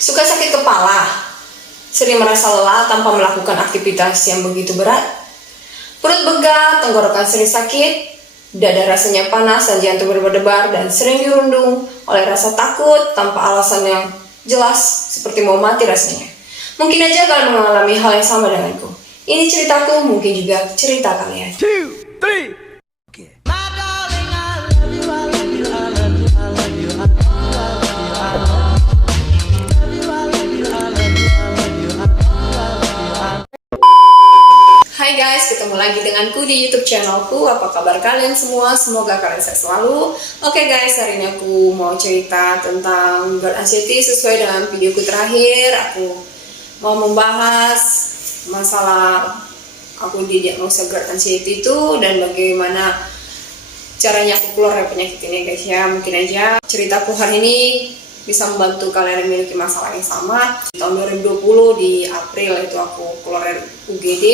Suka sakit kepala, sering merasa lelah tanpa melakukan aktivitas yang begitu berat, perut pegal, tenggorokan sering sakit, dada rasanya panas dan jantung berdebar dan sering dirundung oleh rasa takut tanpa alasan yang jelas seperti mau mati rasanya. Mungkin aja kalian mengalami hal yang sama denganku. Ini ceritaku, mungkin juga cerita kalian. 2, 3. Hai guys, ketemu lagi denganku di YouTube channelku. Apa kabar kalian semua? Semoga kalian sehat selalu. Oke guys, hari ini aku mau cerita tentang GERD anxiety sesuai dengan videoku terakhir. Aku mau membahas masalah aku didiagnosa GERD anxiety itu dan bagaimana caranya aku keluar dari penyakit ini guys ya. Mungkin aja ceritaku hari ini bisa membantu kalian yang memiliki masalah yang sama. Tahun 2020 di April itu aku keluar dari UGD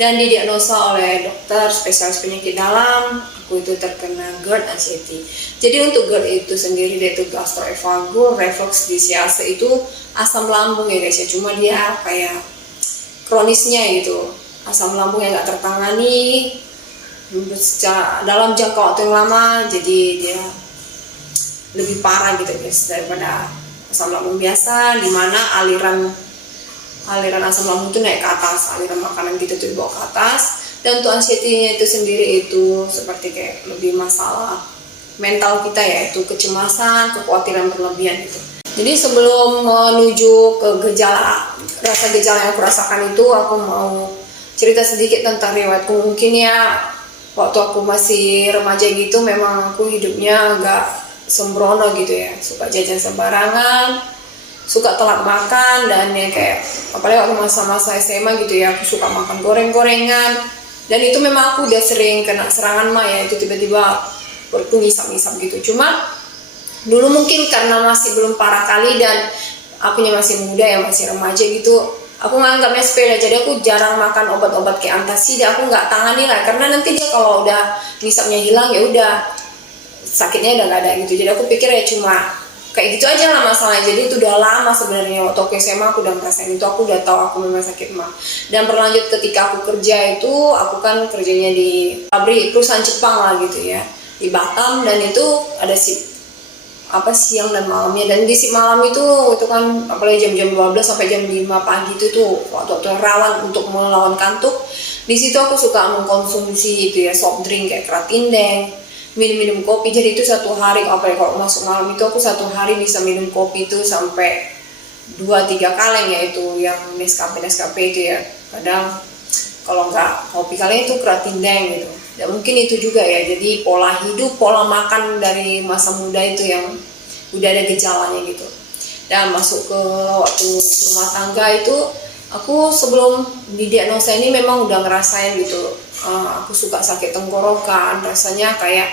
dan didiagnosa oleh dokter spesialis penyakit dalam. Aku itu terkena GERD anxiety. Jadi untuk GERD itu sendiri yaitu gastroesophageal reflux disease, itu asam lambung ya guys ya. Cuma dia kayak kronisnya gitu, asam lambung yang gak tertangani dalam jangka waktu yang lama, jadi dia lebih parah gitu guys daripada asam lambung biasa, dimana aliran asam lambung itu naik ke atas, aliran makanan gitu tuh dibawa ke atas. Dan untuk anxiety-nya itu sendiri itu seperti kayak lebih masalah mental kita ya, itu kecemasan, kekhawatiran berlebihan gitu. Jadi sebelum menuju ke rasa gejala yang aku rasakan itu, aku mau cerita sedikit tentang riwayatku. Mungkin ya waktu aku masih remaja gitu memang aku hidupnya agak sembrono gitu ya, suka jajan sembarangan, suka telat makan, dan ya kayak apalagi waktu masa-masa SMA gitu ya, aku suka makan goreng-gorengan. Dan itu memang aku udah sering kena serangan mah ya, itu tiba-tiba perutku ngisap-ngisap gitu. Cuma dulu mungkin karena masih belum parah kali dan akunya masih muda ya, masih remaja gitu, aku nganggapnya sepele, jadi aku jarang makan obat-obat kayak antasida. Aku nggak tangani lah, karena nanti dia kalau udah ngisapnya hilang ya udah, sakitnya udah gak ada gitu. Jadi aku pikir ya cuma kayak gitu aja lah masalahnya. Jadi itu udah lama sebenarnya, waktu aku SMA aku udah ngerasain itu, aku udah tahu aku memang sakit mah. Dan berlanjut ketika aku kerja itu, aku kan kerjanya di pabrik perusahaan Jepang lah gitu ya, di Batam, dan itu ada siang dan malamnya. Dan di shift malam itu kan apalagi jam-jam 12 sampai jam 5 pagi itu tuh waktu rawan untuk melawan kantuk. Di situ aku suka mengkonsumsi itu ya, soft drink kayak Kratindeng, minum kopi. Jadi itu satu hari, apalagi kalau masuk malam itu aku satu hari bisa minum kopi itu sampai 2-3 kaleng ya, itu yang Nescafe itu ya. Kadang kalau nggak kopi kaleng itu Kratindeng gitu. Dan mungkin itu juga ya, jadi pola hidup, pola makan dari masa muda itu yang udah ada gejalanya gitu. Dan masuk ke waktu rumah tangga itu, aku sebelum didiagnosa ini memang udah ngerasain gitu. Aku suka sakit tenggorokan, rasanya kayak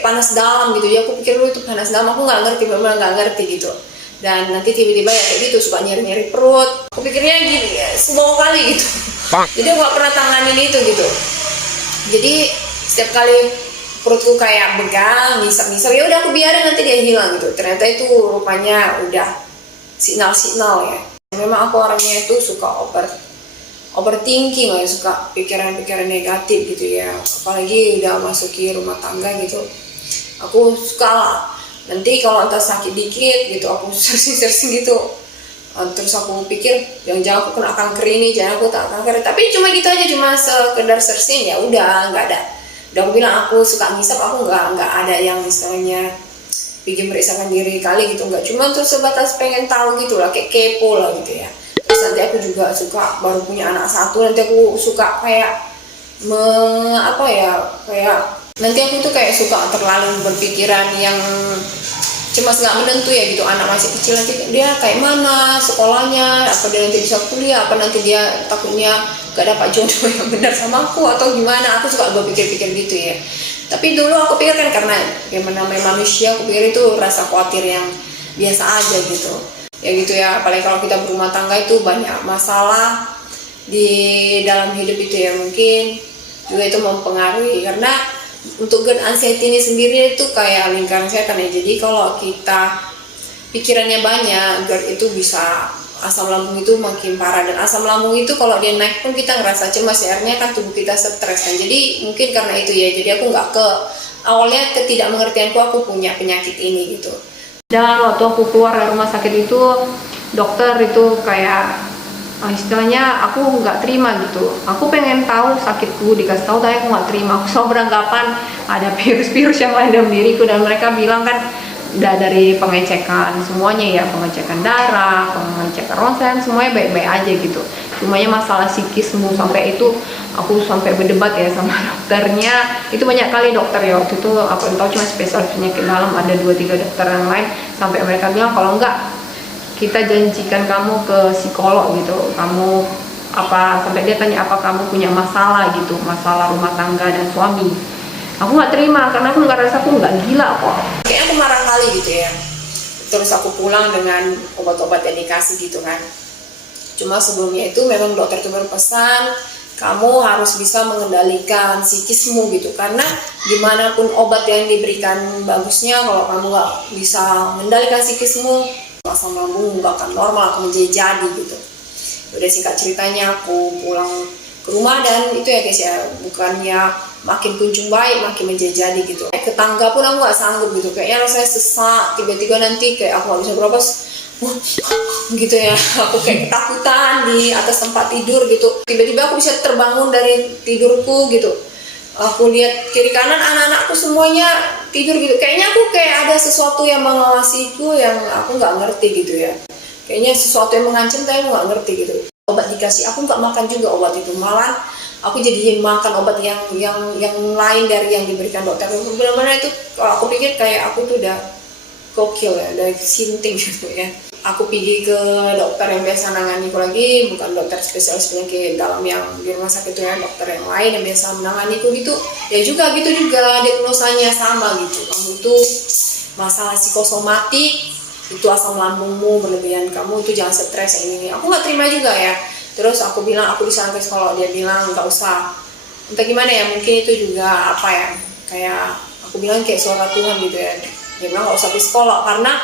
panas dalam gitu ya. Aku pikir dulu itu panas dalam, aku nggak ngerti, benar nggak ngerti gitu. Dan nanti tiba-tiba ya kayak gitu, suka nyeri-nyeri perut. Aku pikirnya gini ya, semua kali gitu. Jadi aku nggak pernah tanganin itu gitu. Jadi setiap kali perutku kayak begal, ngisap-ngisap, ya udah aku biarin nanti dia hilang gitu. Ternyata itu rupanya udah signal-signal ya. Memang aku orangnya itu suka overthinking lah, suka pikiran-pikiran negatif gitu ya. Apalagi udah masuki rumah tangga gitu, aku suka lah. Nanti kalau entah sakit dikit gitu, aku searching gitu. Terus aku pikir jangan-jangan aku kena kanker ini, jangan aku tak kanker. Tapi cuma gitu aja, cuma sekedar searching ya udah, nggak ada. Udah aku bilang aku suka ngisap, aku nggak ada yang misalnya bikin meriksakan diri kali gitu, nggak. Cuma terus sebatas pengen tahu gitu lah, kayak kepo lah gitu ya. Terus nanti aku juga suka, baru punya anak satu, nanti aku suka kayak nanti aku tuh kayak suka terlalu berpikiran yang cemas nggak menentu ya gitu. Anak masih kecil, nanti dia kayak mana sekolahnya, apa dia nanti bisa kuliah, apa nanti dia takutnya gak dapat jodoh yang benar sama aku atau gimana. Aku suka berpikir-pikir gitu ya. Tapi dulu aku pikir kan karena yang namanya manusia, aku pikir itu rasa khawatir yang biasa aja gitu ya gitu ya. Apalagi kalau kita berumah tangga itu banyak masalah di dalam hidup itu ya, mungkin juga itu mempengaruhi. Karena untuk GERD anxiety ini sendiri itu kayak lingkaran setan ya. Jadi kalau kita pikirannya banyak, GERD itu bisa asam lambung itu makin parah. Dan asam lambung itu kalau dia naik pun kita ngerasa cemas ya, artinya kan tubuh kita stres kan. Jadi mungkin karena itu ya, jadi aku nggak awalnya ketidakmengertianku aku punya penyakit ini gitu. Dan waktu aku keluar dari rumah sakit itu, dokter itu kayak istilahnya aku nggak terima gitu. Aku pengen tahu sakitku, dikasih tahu tapi aku nggak terima. Aku selalu beranggapan ada virus-virus yang lain dalam diriku, dan mereka bilang kan udah dari pengecekan semuanya ya, pengecekan darah, pengecekan ronsen, semuanya baik-baik aja gitu. Cumanya masalah psikismu, sampai itu aku sampai berdebat ya sama dokternya. Itu banyak kali dokter ya, waktu itu aku tahu cuma spesialis penyakit dalam, ada 2-3 dokter yang lain, sampai mereka bilang kalau enggak kita janjikan kamu ke psikolog gitu. Kamu apa, sampai dia tanya apa kamu punya masalah gitu, masalah rumah tangga dan suami. Aku nggak terima karena aku nggak rasa aku nggak gila kok. Kayaknya aku marah kali gitu ya. Terus aku pulang dengan obat-obat yang dikasih gitu kan. Cuma sebelumnya itu memang dokter itu berpesan kamu harus bisa mengendalikan psikismu gitu, karena gimana pun obat yang diberikan bagusnya kalau kamu nggak bisa mengendalikan psikismu, asam lambung nggak akan normal, akan menjadi gitu. Udah singkat ceritanya aku pulang ke rumah, dan itu ya guys ya, bukannya makin kunjung baik makin menjadi gitu. Ke tangga pun aku nggak sanggup gitu, kayaknya rasanya sesak, tiba-tiba nanti kayak aku nggak bisa bernapas gitu ya, aku kayak ketakutan di atas tempat tidur gitu. Tiba-tiba aku bisa terbangun dari tidurku gitu, aku lihat kiri kanan anak-anakku semuanya tidur gitu, kayaknya aku kayak ada sesuatu yang mengawasiku yang aku nggak ngerti gitu ya, kayaknya sesuatu yang mengancam tapi aku nggak ngerti gitu. Obat dikasih, aku nggak makan juga obat itu, malah aku jadi makan obat yang lain dari yang diberikan dokter. Benar-benar itu kalau aku pikir kayak aku tuh udah gokil ya, udah sinting gitu ya. Aku pergi ke dokter yang biasa nanganiku lagi, bukan dokter spesialis penyakit dalam yang di rumah sakit itu ya, dokter yang lain yang biasa menanganiku gitu. Ya juga gitu juga diagnosanya sama gitu, kamu itu masalah psikosomatik, itu asam lambungmu berlebihan, kamu itu jangan stres ini. Aku nggak terima juga ya. Terus aku bilang aku disarankan kalau dia bilang nggak usah, entah gimana ya, mungkin itu juga apa ya, kayak aku bilang kayak suara Tuhan gitu ya. Dia bilang nggak usah psikolog karena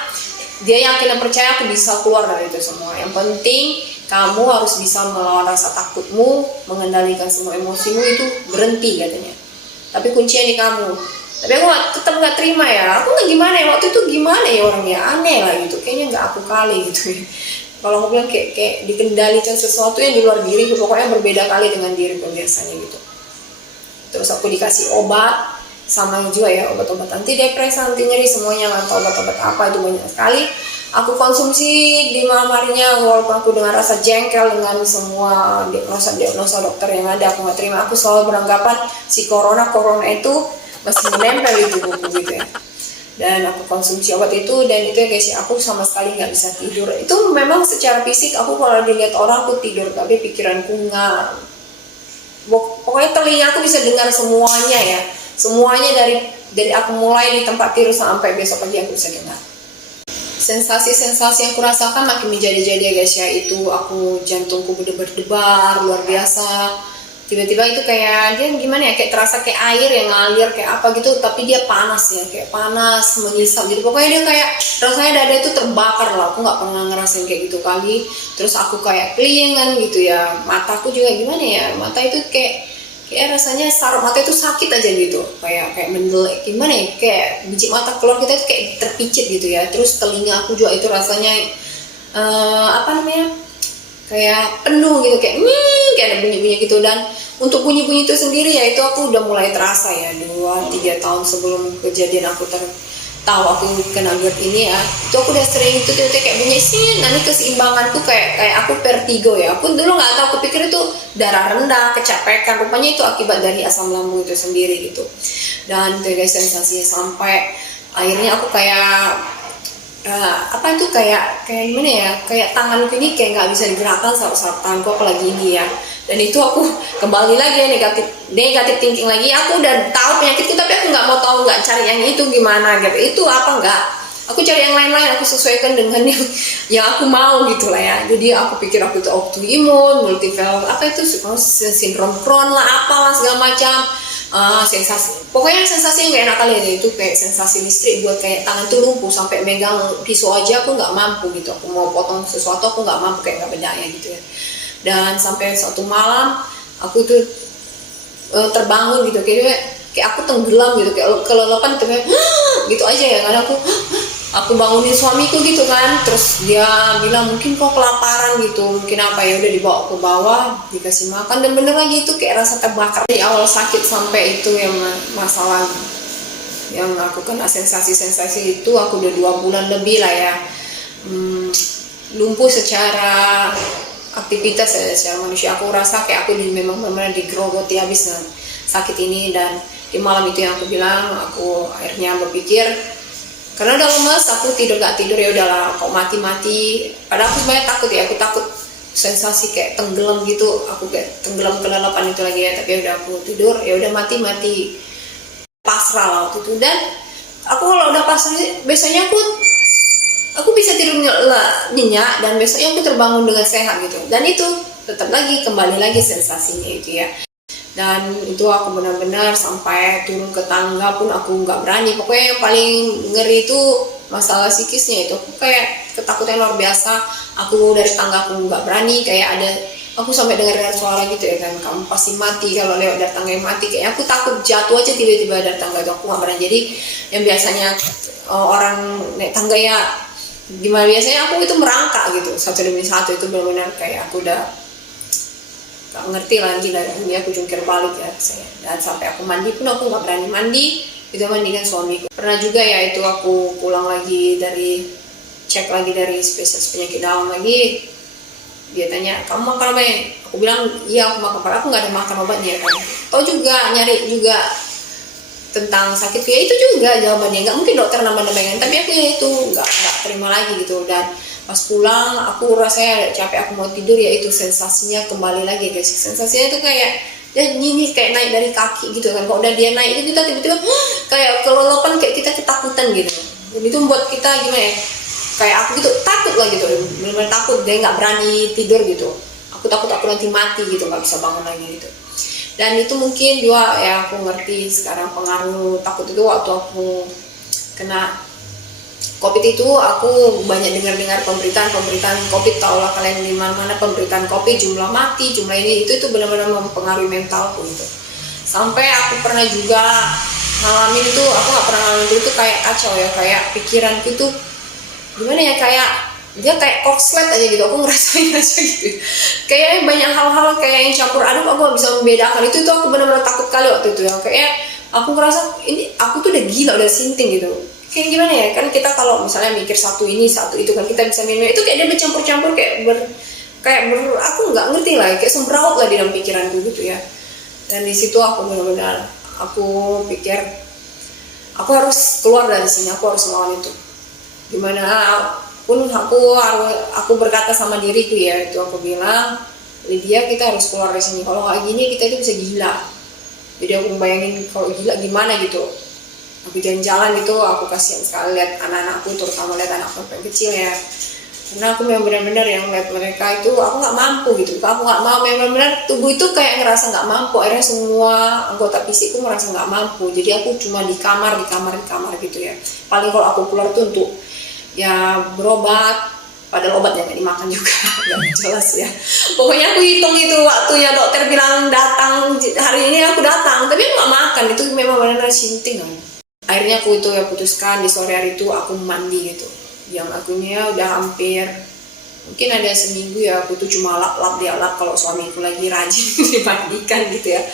dia yakin dan percaya aku bisa keluar dari itu semua. Yang penting kamu harus bisa melawan rasa takutmu, mengendalikan semua emosimu, itu berhenti katanya. Tapi kuncinya di kamu. Tapi aku tetap nggak terima ya. Aku nggak gimana ya, waktu itu gimana ya orangnya, aneh lah gitu. Kayaknya nggak aku kali gitu ya. Kalau aku bilang kayak dikendalikan sesuatu yang di luar diri, pokoknya berbeda kali dengan diri biasanya gitu. Terus aku dikasih obat, sama juga ya obat-obat anti depresan, anti nyeri, semuanya nggak tahu obat-obat apa itu banyak sekali. Aku konsumsi di malam harinya, walaupun aku dengan rasa jengkel dengan semua diagnosa dokter yang ada, aku nggak terima. Aku selalu beranggapan si corona itu masih menempel di tubuhku gitu ya. Dan aku konsumsi obat itu, dan itu ya guys ya, aku sama sekali nggak bisa tidur. Itu memang secara fisik aku kalau dilihat orang aku tidur, tapi pikiranku nggak. Pokoknya telinga aku bisa dengar semuanya ya, semuanya dari aku mulai di tempat tidur sampai besok pagi aku bisa dengar. Sensasi-sensasi yang aku rasakan makin menjadi-jadi ya guys ya, itu aku jantungku berdebar luar biasa. Tiba-tiba itu kayak dia gimana ya, kayak terasa kayak air yang ngalir kayak apa gitu, tapi dia panas ya, kayak panas mengisap gitu. Pokoknya dia kayak rasanya dada itu terbakar lah. Aku nggak pernah ngerasain kayak gitu kali. Terus aku kayak kelingan gitu ya, mataku juga gimana ya, mata itu kayak rasanya saraf mata itu sakit aja gitu, kayak mendelek gimana ya, kayak biji mata keluar kita itu kayak terpicit gitu ya. Terus telinga aku juga itu rasanya kayak penuh gitu, kayak ada bunyi-bunyi gitu. Dan untuk bunyi-bunyi itu sendiri ya, itu aku udah mulai terasa ya 2-3 tahun sebelum kejadian aku tahu aku kena GERD ini ya, itu aku udah sering itu tiba-tiba kayak bunyi sih. Nanti keseimbanganku kayak aku vertigo ya. Aku dulu nggak tahu, kepikir itu darah rendah, kecapekan, rupanya itu akibat dari asam lambung itu sendiri gitu. Dan itu guys sensasinya sampai akhirnya aku kayak kayak gimana ya, kayak tanganku ini kayak nggak bisa digerakkan saat tanganku apalagi ini ya. Dan itu aku kembali lagi ya, negatif thinking lagi. Aku udah tahu penyakitku tapi aku nggak mau tahu, nggak cari yang itu gimana gitu, itu apa enggak, aku cari yang lain-lain, aku sesuaikan dengan yang aku mau gitu lah ya. Jadi aku pikir aku itu autoimun, multivalent apa itu sindrom Crohn lah, apalah segala macam. sensasi, pokoknya sensasi yang gak enak kali ya, itu kayak sensasi listrik buat kayak tangan tuh lumpuh, sampai megang pisau aja aku nggak mampu gitu, aku mau potong sesuatu aku nggak mampu, kayak nggak berdaya gitu ya. Dan sampai suatu malam aku tuh terbangun gitu, kayak aku tenggelam gitu, kayak kelelapan gitu, kayak gitu aja ya kan. Aku bangunin suamiku gitu kan, terus dia bilang mungkin kok kelaparan gitu, mungkin apa, ya udah dibawa ke bawah dikasih makan, dan bener lagi itu kayak rasa terbakar di awal sakit sampai itu yang masalah yang aku kena sensasi-sensasi itu. Aku udah 2 bulan lebih lah ya, lumpuh secara aktivitas ya, secara manusia. Aku rasa kayak aku memang benar-benar digerogoti habis dengan sakit ini. Dan di malam itu yang aku bilang, aku akhirnya berpikir, karena udah lemes, aku gak tidur, ya udahlah kok mati. Padahal aku sebenarnya takut ya, aku takut sensasi kayak tenggelam gitu, aku kayak tenggelam kelelapan itu lagi ya. Tapi udah aku tidur, ya udah mati pasrah lah waktu itu. Dan aku kalau udah pasrah, besoknya aku bisa tidur nyenyak, dan besoknya aku terbangun dengan sehat gitu. Dan itu tetap lagi kembali lagi sensasinya itu ya. Dan itu aku benar-benar sampai turun ke tangga pun aku nggak berani. Pokoknya yang paling ngeri itu masalah psikisnya itu, aku kayak ketakutan luar biasa. Aku dari tangga aku nggak berani, kayak aku sampai dengar suara gitu ya kan, kamu pasti mati kalau lewat dari tangga yang mati. Kayak aku takut jatuh aja tiba-tiba dari tangga itu, aku nggak berani. Jadi yang biasanya orang naik tangga ya gimana, biasanya aku itu merangkak gitu satu demi satu. Itu benar-benar kayak aku udah gak ngerti lagi, dan ini aku jungkir balik ya saya. Dan sampai aku mandi pun aku nggak berani mandi, itu mandikan suamiku. Pernah juga ya itu aku pulang lagi cek lagi dari spesialis penyakit daun lagi, dia tanya kamu makan apa ya? Aku bilang iya aku makan, padahal aku nggak ada makan obatnya kan. Tahu juga nyari juga tentang sakit ya, itu juga jawabannya. Nggak mungkin dokter nambah-nambahin, tapi aku ya itu nggak terima lagi gitu. Dan pas pulang aku rasanya capek, aku mau tidur, ya itu sensasinya kembali lagi guys. Sensasinya itu kayak ya ini kayak naik dari kaki gitu kan. Kalau udah dia naik itu kita tiba-tiba kayak kelelapan, kayak kita ketakutan gitu. Dan itu membuat kita gimana ya, kayak aku gitu takut lah gitu, benar-benar takut, dia nggak berani tidur gitu. Aku takut aku nanti mati gitu, nggak bisa bangun lagi gitu. Dan itu mungkin juga ya aku ngerti sekarang pengaruh takut itu. Waktu aku kena COVID itu aku banyak dengar pemberitaan COVID, tau lah kalian di mana pemberitaan COVID, jumlah mati, jumlah ini itu benar-benar mempengaruhi mentalku gitu. Sampai aku pernah juga ngalamin itu, aku nggak pernah ngalamin itu kayak kacau ya, kayak pikiranku itu gimana ya, kayak dia kayak korslet aja gitu, aku ngerasain aja gitu. Kayak banyak hal-hal kayak yang campur aduk, aku gak bisa membedakan. Itu aku benar-benar takut kali waktu itu ya, kayak aku ngerasa ini aku tuh udah gila, udah sinting gitu. Kayak gimana ya, kan kita kalau misalnya mikir satu ini satu itu kan kita bisa minum, itu kayak dia bercampur-campur, kayak aku nggak ngerti lah, kayak sembraut lah di dalam pikiranku gitu ya. Dan di situ aku benar-benar aku pikir aku harus keluar dari sini, aku harus melawan itu. Gimana pun aku berkata sama diriku ya, itu aku bilang, Lydia kita harus keluar dari sini, kalau nggak gini kita itu bisa gila. Jadi aku bayangin kalau gila gimana gitu. Aku jalan-jalan itu aku kasihan sekali lihat anak-anakku, terutama lihat anak yang kecil ya, karena aku memang benar-benar yang lihat mereka itu aku nggak mampu gitu. Aku nggak mau, memang benar tubuh itu kayak ngerasa nggak mampu. Akhirnya semua anggota fisikku merasa nggak mampu, jadi aku cuma di kamar gitu ya. Paling kalau aku keluar tuh untuk ya berobat, padahal obatnya nggak dimakan juga. Nggak jelas ya, pokoknya aku hitung itu waktunya dokter bilang datang hari ini, aku datang tapi aku nggak makan. Itu memang benar-benar sinting. Akhirnya aku itu ya putuskan di sore hari itu aku mandi gitu. Yang akunya udah hampir mungkin ada seminggu ya, aku tuh cuma lap dia kalau suamiku lagi rajin dimandikan gitu ya.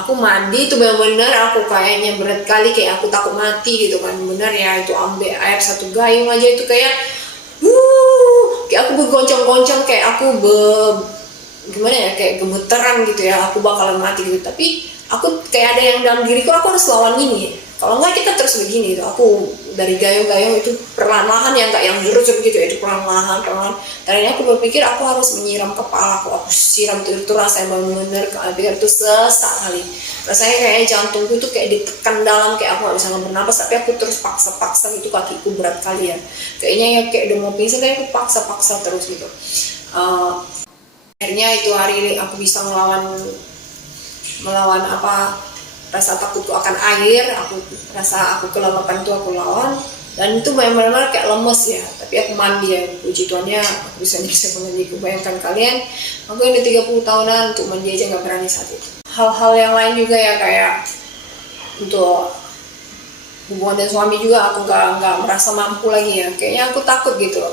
Aku mandi itu benar-benar aku kayaknya berat kali, kayak aku takut mati gitu kan. Benar ya, itu ambil air 1 gayung aja itu kayak kayak aku bergoncang-goncang, kayak aku gimana ya, kayak gemeteran gitu ya, aku bakalan mati gitu. Tapi aku kayak ada yang dalam diriku, aku harus lawan ini. Kalau enggak kita terus begini itu. Aku dari gayung-gayung itu perlahan-lahan ya, enggak yang jurus gitu ya, itu perlahan-lahan. Tadinya aku berpikir aku harus menyiram kepala aku siram itu rasanya benar-benar biar itu sesak kali. Rasanya kayak jantungku itu kayak ditekan dalam, kayak aku nggak bisa bernapas. Tapi aku terus paksa gitu, kakiku berat kali ya. Kayaknya ya kayak udah mau pingsan, tapi aku paksa terus gitu. Akhirnya itu hari aku bisa melawan rasa takutku akan air, rasa aku kelelapan itu aku lawan, dan itu benar-benar kayak lemes ya, tapi aku mandi ya, puji Tuhannya aku bisa mandi. Bayangkan kalian, aku yang udah 30 tahunan untuk mandi aja nggak berani saat itu. Hal-hal yang lain juga ya, kayak untuk hubungan dengan suami juga aku nggak merasa mampu lagi ya, kayaknya aku takut gitu.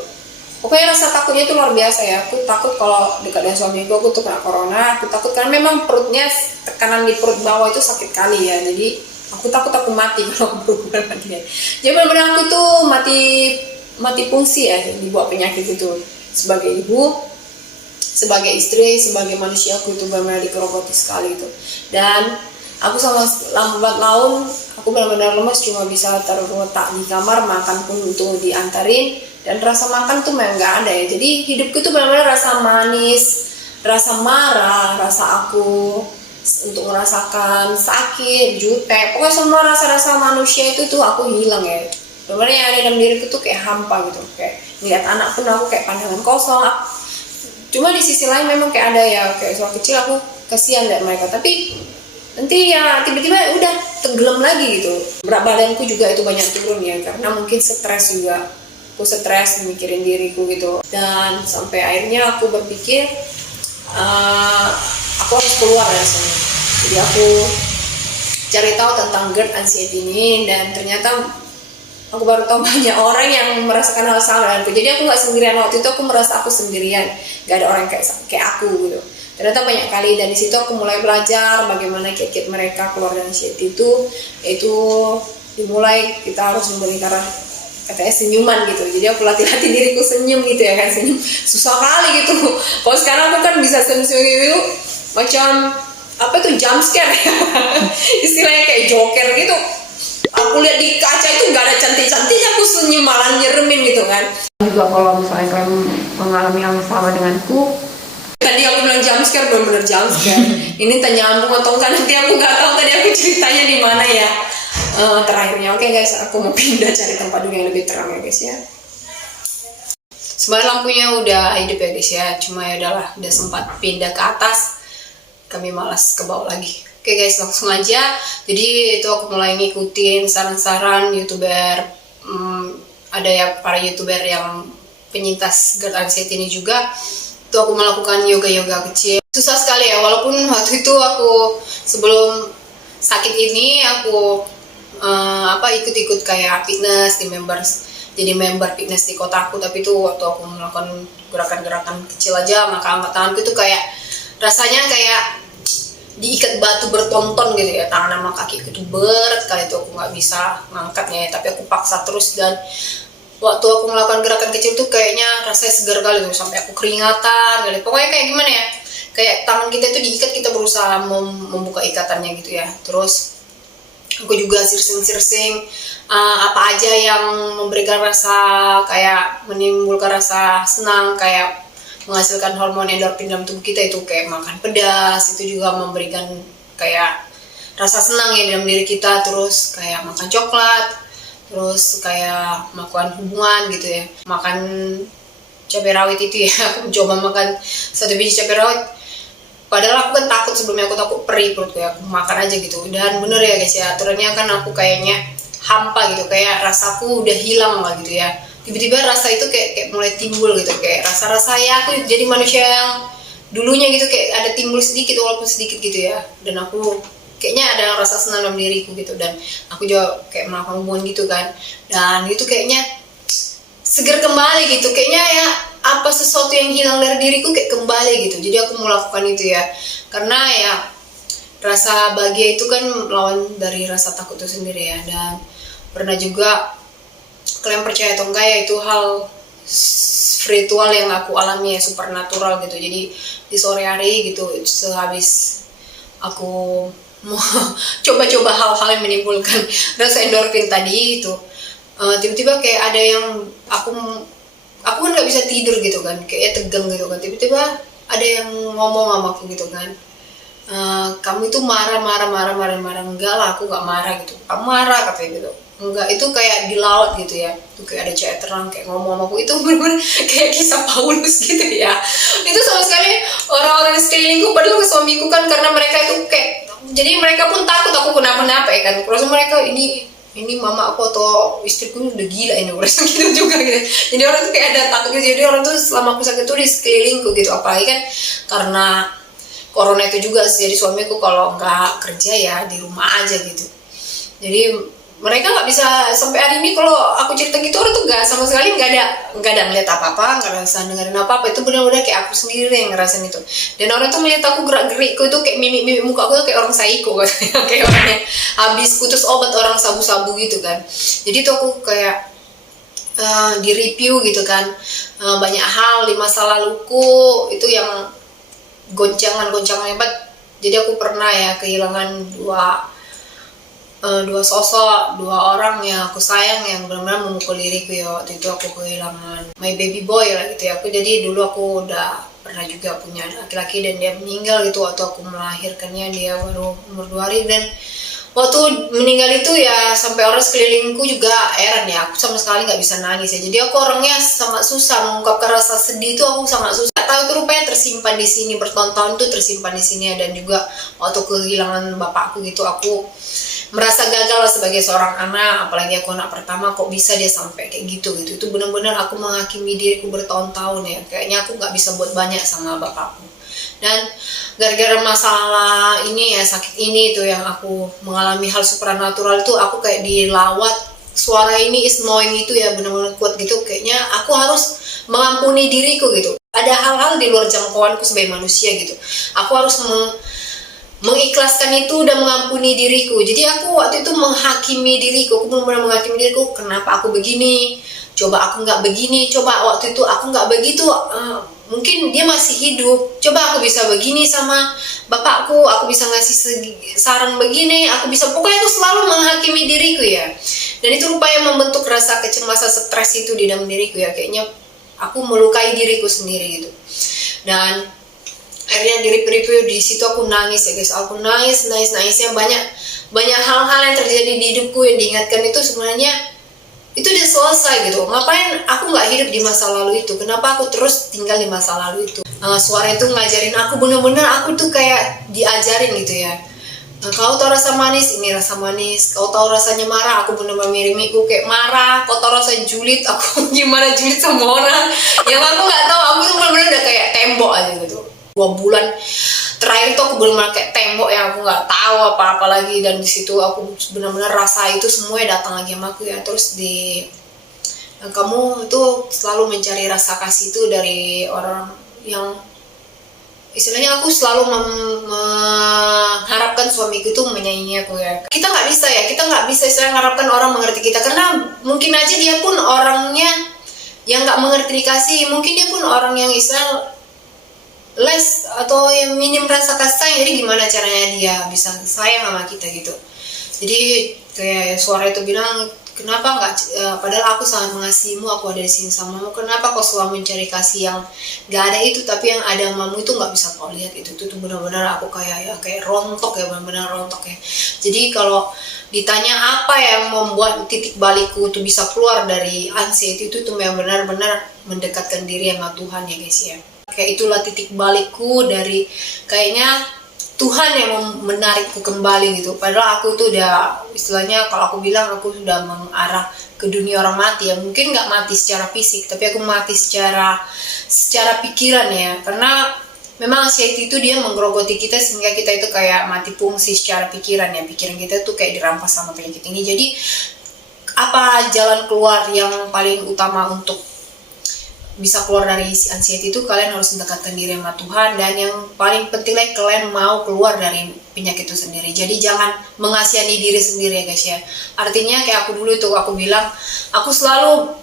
Pokoknya rasa takutnya itu luar biasa ya. Aku takut kalau dekat dengan suamiku aku tuh kena corona. Aku takut karena memang perutnya, tekanan di perut bawah itu sakit kali ya. Jadi aku takut aku mati kalau berhubungan sama dia. Jadi benar-benar aku tuh mati fungsi ya dibuat penyakit itu. Sebagai ibu, sebagai istri, sebagai manusia, aku itu benar-benar dikerogoti sekali itu. Dan aku sama lambat laun aku benar-benar lemas, cuma bisa terletak di kamar, makan pun untuk diantarin, dan rasa makan tuh memang nggak ada ya. Jadi hidupku tuh benar-benar rasa manis, rasa marah, rasa aku untuk merasakan sakit, jutek, pokoknya semua rasa-rasa manusia itu tuh aku hilang ya. Benar-benar yang ada dalam diriku tuh kayak hampa gitu, kayak ngeliat anak pun aku kayak pandangan kosong. Cuma di sisi lain memang kayak ada ya, kayak soal kecil aku kasihan lihat mereka, tapi nanti ya tiba-tiba udah tenggelam lagi gitu. Berat badanku juga itu banyak turun ya, karena mungkin stres juga. Aku stres mikirin diriku gitu, dan sampai akhirnya aku berpikir aku harus keluar dari sana. Jadi aku cari tahu tentang GERD anxiety ini, dan ternyata aku baru tahu banyak orang yang merasakan hal sama denganku. Jadi aku nggak sendirian. Waktu itu aku merasa aku sendirian, nggak ada orang kayak aku gitu. Ternyata banyak kali, dan di situ aku mulai belajar bagaimana kiat-kiat mereka keluar dari anxiety itu, yaitu dimulai kita harus memberikan katanya senyuman gitu. Jadi aku latih-latih diriku senyum gitu ya kan, senyum susah kali gitu. Kalau sekarang aku kan bisa senyum gitu macam apa tuh, jump scare ya. Istilahnya kayak joker gitu. Aku lihat di kaca itu nggak ada cantik-cantiknya, aku senyum malah nyeremin gitu kan. Juga kalau misalnya kalian mengalami yang sama denganku, tadi aku bilang jump scare, benar-benar jump scare. Ini tak nyambung atau enggak, nanti aku nggak tahu tadi aku ceritanya di mana ya. Terakhirnya, oke guys, aku mau pindah cari tempat dulu yang lebih terang ya guys ya. Sebenarnya lampunya udah hidup ya guys ya, cuma ya udahlah, udah sempat pindah ke atas, kami malas ke bawah lagi. Oke guys, langsung aja. Jadi itu aku mulai ngikutin saran-saran youtuber, ada ya para youtuber yang penyintas GERD anxiety ini juga. Itu aku melakukan yoga-yoga kecil. Susah sekali ya, walaupun waktu itu aku sebelum sakit ini aku ikut-ikut kayak fitness di jadi member fitness di kotaku. Tapi itu waktu aku melakukan gerakan-gerakan kecil aja, maka angkat tanganku itu kayak rasanya kayak diikat batu bertonton gitu ya, tangan sama kaki itu berat kali, itu aku nggak bisa ngangkatnya ya, tapi aku paksa terus. Dan waktu aku melakukan gerakan kecil tuh kayaknya rasanya segar kali tuh, sampai aku keringatan gitu. Pokoknya kayak gimana ya, kayak tangan kita itu diikat, kita berusaha membuka ikatannya gitu ya. Terus aku juga sirsing apa aja yang memberikan rasa kayak menimbulkan rasa senang, kayak menghasilkan hormon endorfin dalam tubuh kita, itu kayak makan pedas itu juga memberikan kayak rasa senang ya dalam diri kita. Terus kayak makan coklat, terus kayak melakukan hubungan gitu ya, makan cabai rawit itu ya. Aku coba makan 1 biji cabai rawit, padahal aku kan takut sebelumnya, aku takut perih perutku ya, aku makan aja gitu. Dan bener ya guys ya, aturannya kan aku kayaknya hampa gitu, kayak rasaku udah hilang lah gitu ya. Tiba-tiba rasa itu kayak mulai timbul gitu, kayak rasa-rasa ya aku jadi manusia yang dulunya gitu, kayak ada timbul sedikit walaupun sedikit gitu ya. Dan aku kayaknya ada rasa senang dalam diriku gitu, dan aku juga kayak melakukan hubungan gitu kan, dan itu kayaknya seger kembali gitu, kayaknya ya apa sesuatu yang hilang dari diriku kayak kembali gitu. Jadi aku melakukan itu ya, karena ya rasa bahagia itu kan lawan dari rasa takut itu sendiri ya. Dan pernah juga, kalian percaya atau enggak ya, itu hal spiritual yang aku alami ya, supernatural gitu. Jadi di sore hari gitu, sehabis aku mau coba-coba hal-hal yang menimbulkan rasa endorfin tadi itu, tiba-tiba kayak ada yang aku kan nggak bisa tidur gitu kan, kayak tegang gitu kan. Tiba-tiba ada yang ngomong sama aku gitu kan, kamu itu marah. Enggak lah, aku nggak marah gitu. Kamu marah katanya gitu. Enggak, itu kayak di laut gitu ya, itu kayak ada cahaya terang kayak ngomong sama aku. Itu bener-bener kayak kisah Paulus gitu ya. Itu sama sekali orang-orang di sekelilingku, padahal suamiku kan, karena mereka itu kayak jadi mereka pun takut aku kenapa-napa ya kan. Terus mereka ini mama aku atau istriku udah gila ini, merasa gitu juga gitu. Jadi orang tuh kayak ada takut gitu. Jadi orang tuh selama aku sakit tuh di sekelilingku gitu. Apalagi kan karena corona itu juga sih. Jadi suamiku kalau nggak kerja ya di rumah aja gitu. Jadi mereka nggak bisa sampai hari ini kalau aku cerita gitu orang tuh nggak sama sekali nggak ada ngeliat apa-apa, nggak bisa dengerin apa-apa. Itu benar-benar kayak aku sendiri yang ngerasain itu. Dan orang tuh melihat aku gerak-gerikku itu kayak mimik muka aku tuh kayak orang psycho katanya. Kayak orangnya habis putus obat orang sabu-sabu gitu kan. Jadi tuh aku kayak di review gitu kan, banyak hal di masa laluku itu yang goncangan hebat. Jadi aku pernah ya kehilangan dua sosok, dua orang yang aku sayang yang benar-benar memukul diriku ya. Waktu itu aku kehilangan my baby boy lah gitu ya. Jadi dulu aku udah pernah juga punya laki-laki dan dia meninggal gitu waktu aku melahirkannya. Dia baru umur 2 hari dan waktu meninggal itu ya sampai orang sekelilingku juga heran ya. Aku sama sekali nggak bisa nangis ya. Jadi aku orangnya sangat susah mengungkapkan rasa sedih itu, aku sangat susah. Tahu itu rupanya tersimpan di sini bertahun-tahun tuh tersimpan di sini. Dan juga waktu kehilangan bapakku gitu aku merasa gagal sebagai seorang anak, apalagi aku anak pertama, kok bisa dia sampai kayak gitu. Itu benar-benar aku menghakimi diriku bertahun-tahun ya, kayaknya aku nggak bisa buat banyak sama bapakku. Dan gara-gara masalah ini ya, sakit ini tuh yang aku mengalami hal supernatural itu, aku kayak dilawat. Suara ini is knowing itu ya benar-benar kuat gitu, kayaknya aku harus mengampuni diriku gitu. Ada hal-hal di luar jangkauanku sebagai manusia gitu, aku harus mengikhlaskan itu dan mengampuni diriku. Jadi aku waktu itu menghakimi diriku, aku benar-benar menghakimi diriku, kenapa aku begini, coba aku nggak begini, coba waktu itu aku nggak begitu, mungkin dia masih hidup, coba aku bisa begini sama bapakku, aku bisa ngasih saran begini, aku bisa, pokoknya aku selalu menghakimi diriku ya. Dan itu rupanya membentuk rasa kecemasan, stres itu di dalam diriku ya, kayaknya aku melukai diriku sendiri gitu. Dan akhirnya di review di situ aku nangis ya guys, aku nagisnya banyak hal-hal yang terjadi di hidupku yang diingatkan itu sebenarnya itu udah selesai gitu. Ngapain aku nggak hidup di masa lalu itu, kenapa aku terus tinggal di masa lalu itu. Suara itu ngajarin aku, bener-bener aku tuh kayak diajarin gitu ya. Kau tahu rasa manis, ini rasa manis. Kau tahu rasanya marah, aku bener-bener mirip-mirip kayak marah. Kau tahu rasa julid, aku gimana julid sama orang yang aku nggak tahu. Aku tuh bener-bener udah kayak tembok aja gitu. 2 bulan terakhir itu aku benar-benar kayak tembok yang aku nggak tahu apa-apa lagi. Dan di situ aku benar-benar rasa itu semua datang lagi sama aku ya. Terus kamu itu selalu mencari rasa kasih itu dari orang yang istilahnya, aku selalu mengharapkan suamiku itu menyayangi aku ya. Kita nggak bisa istilahnya mengharapkan orang mengerti kita, karena mungkin aja dia pun orangnya yang nggak mengerti dikasih, mungkin dia pun orang yang istilah less atau yang minim rasa kasih sayang. Jadi gimana caranya dia bisa sayang sama kita gitu. Jadi kayak suara itu bilang, kenapa nggak, padahal aku sangat mengasihimu, aku ada di sini samamu, kenapa kau selalu mencari kasih yang nggak ada itu, tapi yang ada samamu itu nggak bisa kau lihat. Itu tuh benar-benar aku kayak rontok ya, benar-benar rontok ya. Jadi kalau ditanya apa yang membuat titik balikku tuh bisa keluar dari anxiety itu tuh yang benar-benar mendekatkan diri sama Tuhan ya guys ya. Kayak itulah titik balikku dari kayaknya Tuhan yang menarikku kembali gitu. Padahal aku tuh udah istilahnya, kalau aku bilang aku sudah mengarah ke dunia orang mati ya. Mungkin nggak mati secara fisik, tapi aku mati secara pikiran ya. Karena memang anxiety itu dia menggerogoti kita sehingga kita itu kayak mati fungsi secara pikiran ya. Pikiran kita tuh kayak dirampas sama penyakit ini. Jadi apa jalan keluar yang paling utama untuk bisa keluar dari si anxiety itu? Kalian harus mendekatkan diri sama Tuhan, dan yang paling penting lagi kalian mau keluar dari penyakit itu sendiri. Jadi jangan mengasihani diri sendiri ya guys ya. Artinya kayak aku dulu itu, aku bilang aku selalu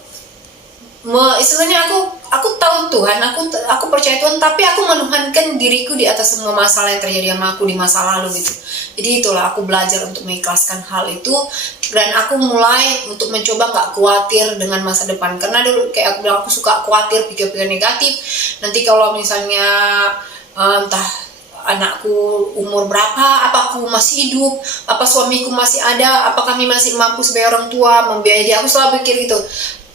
istilahnya aku tahu Tuhan, aku percaya Tuhan, tapi aku menuhankan diriku di atas semua masalah yang terjadi sama aku di masa lalu gitu. Jadi itulah aku belajar untuk mengikhlaskan hal itu, dan aku mulai untuk mencoba gak khawatir dengan masa depan. Karena dulu kayak aku bilang, aku suka khawatir, pikir-pikir negatif. Nanti kalau misalnya entah anakku umur berapa, apa aku masih hidup, apa suamiku masih ada, apa kami masih mampu sebagai orang tua membiayai dia. Aku selalu pikir gitu.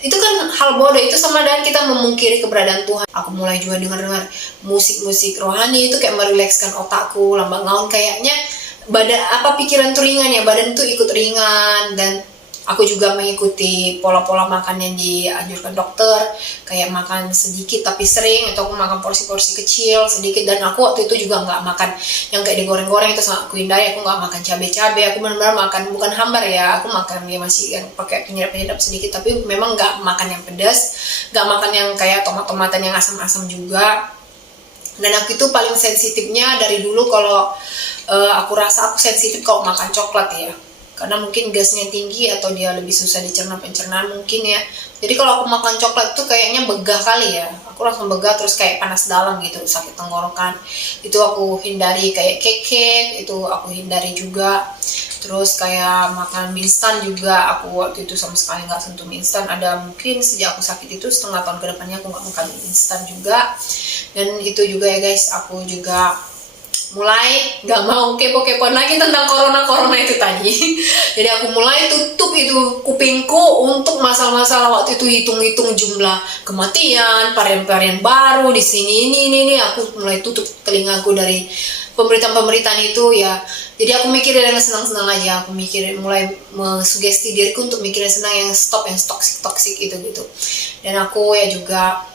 Itu kan hal bodoh, itu sama dengan kita memungkiri keberadaan Tuhan. Aku mulai juga dengar musik-musik rohani, itu kayak merilekskan otakku, lambat laun kayaknya pikiran tuh ringan ya, badan tuh ikut ringan. Dan aku juga mengikuti pola-pola makan yang dianjurkan dokter, kayak makan sedikit tapi sering, atau aku makan porsi-porsi kecil sedikit. Dan aku waktu itu juga nggak makan yang kayak digoreng-goreng, itu sangat aku hindari. Aku nggak makan cabai-cabai, aku benar-benar makan bukan hambar ya, aku makan dia masih yang pakai penyedap-penyedap sedikit, tapi memang nggak makan yang pedas, nggak makan yang kayak tomat-tomatan yang asam-asam juga. Dan aku itu paling sensitifnya dari dulu kalau aku rasa aku sensitif kalau makan coklat ya, karena mungkin gasnya tinggi atau dia lebih susah dicerna pencernaan mungkin ya. Jadi kalau aku makan coklat tuh kayaknya begah kali ya, aku langsung begah, terus kayak panas dalam gitu, sakit tenggorokan. Itu aku hindari. Kayak cake itu aku hindari juga. Terus kayak makan mie instan juga, aku waktu itu sama sekali nggak sentuh mie instan. Ada mungkin sejak aku sakit itu setengah tahun kedepannya aku nggak makan mie instan juga. Dan itu juga ya guys, aku juga mulai gak mau kepo-kepoan lagi tentang corona itu tadi. Jadi aku mulai tutup itu kupingku untuk masalah-masalah waktu itu, hitung-hitung jumlah kematian, varian-varian baru di sini ini aku mulai tutup telingaku dari pemberitaan-pemberitaan itu ya. Jadi aku mikirin yang senang-senang aja, aku mikirin, mulai mensugesti diriku untuk mikirin senang, yang stop yang toxic itu gitu. Dan aku ya juga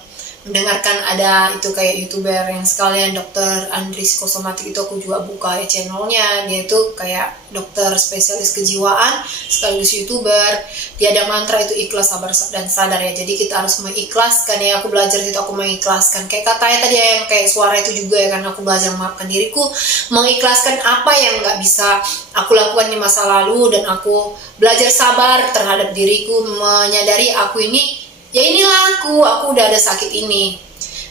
mendengarkan ada itu kayak youtuber yang sekalian, dokter Andris Kosomatik itu, aku juga buka ya channelnya. Dia itu kayak dokter spesialis kejiwaan sekaligus youtuber. Dia ada mantra itu ikhlas, sabar dan sadar ya. Jadi kita harus mengikhlaskan ya. Aku belajar itu, aku mengikhlaskan. Kayak katanya tadi yang kayak suara itu juga ya, karena aku belajar memaafkan diriku, mengikhlaskan apa yang nggak bisa aku lakukan di masa lalu. Dan aku belajar sabar terhadap diriku, menyadari aku ini, ya inilah aku udah ada sakit ini.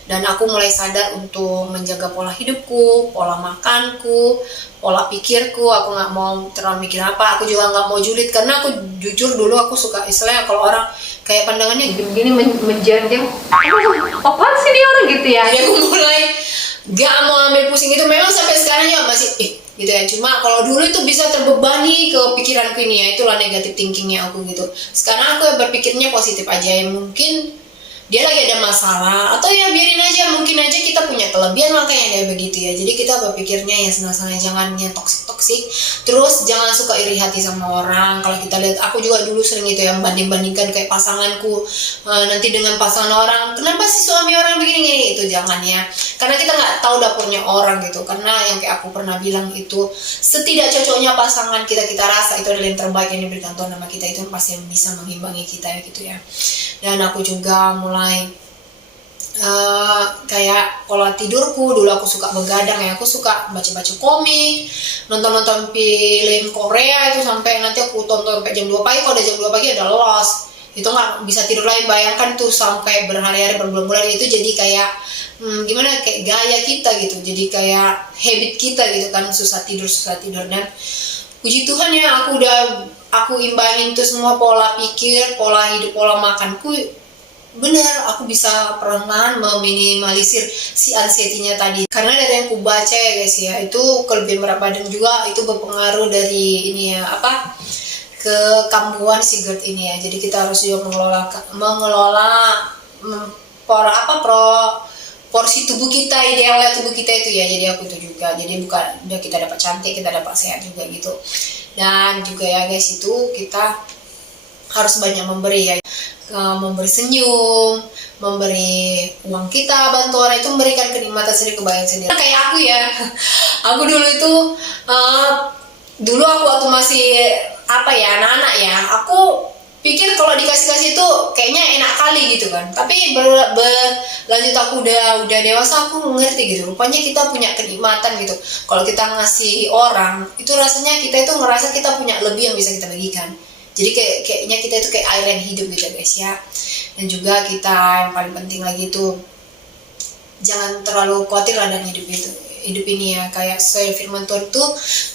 Dan aku mulai sadar untuk menjaga pola hidupku, pola makanku, pola pikirku. Aku nggak mau terlalu mikir apa. Aku juga nggak mau julid, karena aku jujur dulu aku suka istilahnya kalau orang kayak pandangannya gini menjeng-jeng, apaan sih dia orang gitu ya. Jadi aku mulai gak mau ambil pusing itu. Memang sampai sekarang juga masih gitu ya. Cuma kalau dulu itu bisa terbebani ke pikiranku ini ya, itulah negatif thinkingnya aku gitu. Sekarang aku berpikirnya positif aja ya, mungkin dia lagi ada masalah, atau ya biarin aja, mungkin aja kita punya kelebihan makanya kayak begitu ya. Jadi kita berpikirnya ya senang-senang, jangan yang toksik. Terus jangan suka iri hati sama orang. Kalau kita lihat, aku juga dulu sering itu ya, banding-bandingkan kayak pasanganku nanti dengan pasangan orang, kenapa sih suami orang begini-gini, itu jangan ya. Karena kita nggak tahu dapurnya orang gitu. Karena yang kayak aku pernah bilang itu, setidak cocoknya pasangan kita rasa itu adalah yang terbaik yang diberikan Tuhan sama kita, itu pasti yang bisa mengimbangi kita ya gitu ya. Dan aku juga mulai kayak pola tidurku, dulu aku suka begadang ya, aku suka baca-baca komik, nonton film Korea itu sampai nanti aku tonton sampai jam 2 pagi. Kalau udah jam 2 pagi ada los, itu nggak bisa tidur lagi. Bayangkan tuh sampai berhari-hari, berbulan-bulan, itu jadi kayak gimana, kayak gaya kita gitu, jadi kayak habit kita gitu kan, susah tidur. Dan puji Tuhan ya, aku imbangin tuh semua pola pikir, pola hidup, pola makanku. Benar, aku bisa perlahan meminimalisir si anxiety-nya tadi. Karena dari yang aku baca ya guys ya, itu kelebihan berat badan juga itu berpengaruh dari ini ya, kekambuhan si GERD ini ya. Jadi kita harus juga mengelola porsi tubuh kita, idealnya tubuh kita itu ya. Jadi aku itu juga, jadi bukan udah kita dapat cantik, kita dapat sehat juga gitu. Dan juga ya guys, itu kita harus banyak memberi ya, memberi senyum, memberi uang kita, bantu orang, itu memberikan kenikmatan sendiri, kebahagiaan sendiri. Kayak aku ya, aku dulu itu dulu aku waktu masih anak-anak ya, aku pikir kalau dikasih itu kayaknya enak kali gitu kan. Tapi berlanjut aku udah dewasa, aku ngerti gitu, rupanya kita punya kenikmatan gitu. Kalau kita ngasih orang, itu rasanya kita itu ngerasa kita punya lebih yang bisa kita bagikan. Jadi kayaknya kita itu kayak air yang hidup gitu guys ya. Dan juga kita yang paling penting lagi itu, jangan terlalu khawatir lah dengan hidup ini ya. Kayak sesuai firman Tuhan itu,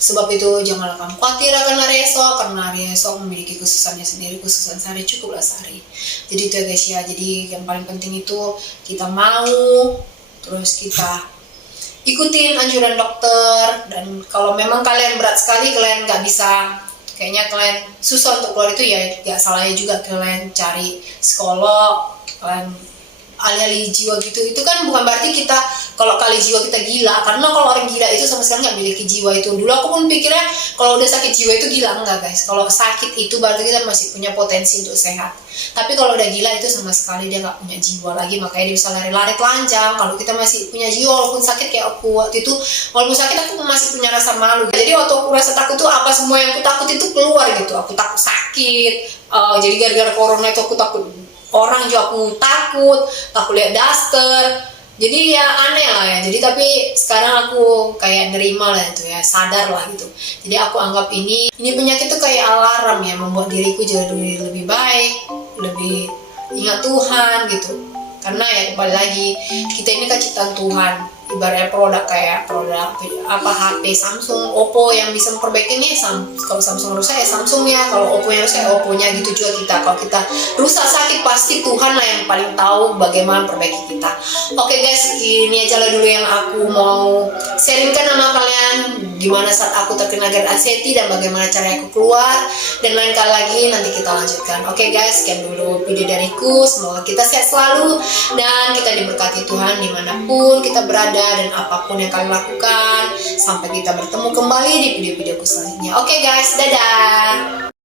sebab itu janganlah kamu khawatir akan hari esok, karena hari esok memiliki khususannya sendiri. Khususan sehari cukuplah sehari. Jadi itu ya guys ya. Jadi yang paling penting itu kita mau, terus kita ikutin anjuran dokter. Dan kalau memang kalian berat sekali, kalian nggak bisa, kayaknya kalian susah untuk keluar itu ya, gak salahnya juga kalian cari psikolog, kalian ahli jiwa gitu. Itu kan bukan berarti kita kalau kali jiwa kita gila, karena kalau orang gila itu sama sekali nggak memiliki jiwa itu. Dulu aku pun pikirnya kalau udah sakit jiwa itu gila, enggak guys. Kalau sakit itu berarti kita masih punya potensi untuk sehat. Tapi kalau udah gila itu sama sekali dia nggak punya jiwa lagi, makanya dia bisa lari-lari telanjang. Kalau kita masih punya jiwa walaupun sakit, kayak aku waktu itu, walaupun sakit aku masih punya rasa malu. Jadi waktu aku rasa takut tuh apa semua yang aku takut itu keluar gitu. Aku takut sakit, jadi gara-gara corona itu aku takut orang juga, aku takut lihat daster. Jadi ya aneh lah ya. Jadi tapi sekarang aku kayak nerima lah itu ya, sadar lah gitu. Jadi aku anggap ini penyakit tuh kayak alarm ya, membuat diriku jadi lebih baik, lebih ingat Tuhan gitu. Karena ya kembali lagi, kita ini kan ciptaan Tuhan. Ibaratnya produk HP Samsung, Oppo yang bisa memperbaiki nih, kalau Samsung rusak ya Samsung ya, kalau Oppo yang rusak ya Oppo-nya, gitu juga kita. Kalau kita rusak sakit pasti Tuhan lah yang paling tahu bagaimana memperbaiki kita. Oke guys, ini aja lah dulu yang aku mau sharingkan sama kalian, gimana saat aku terkena GERD anxiety dan bagaimana cara aku keluar, dan lain kali lagi nanti kita lanjutkan. Oke guys, sekian dulu video dariku, semoga kita sehat selalu dan kita diberkati Tuhan dimanapun kita berada dan apapun yang kalian lakukan. Sampai kita bertemu kembali di video-videoku selanjutnya. Oke guys, dadah.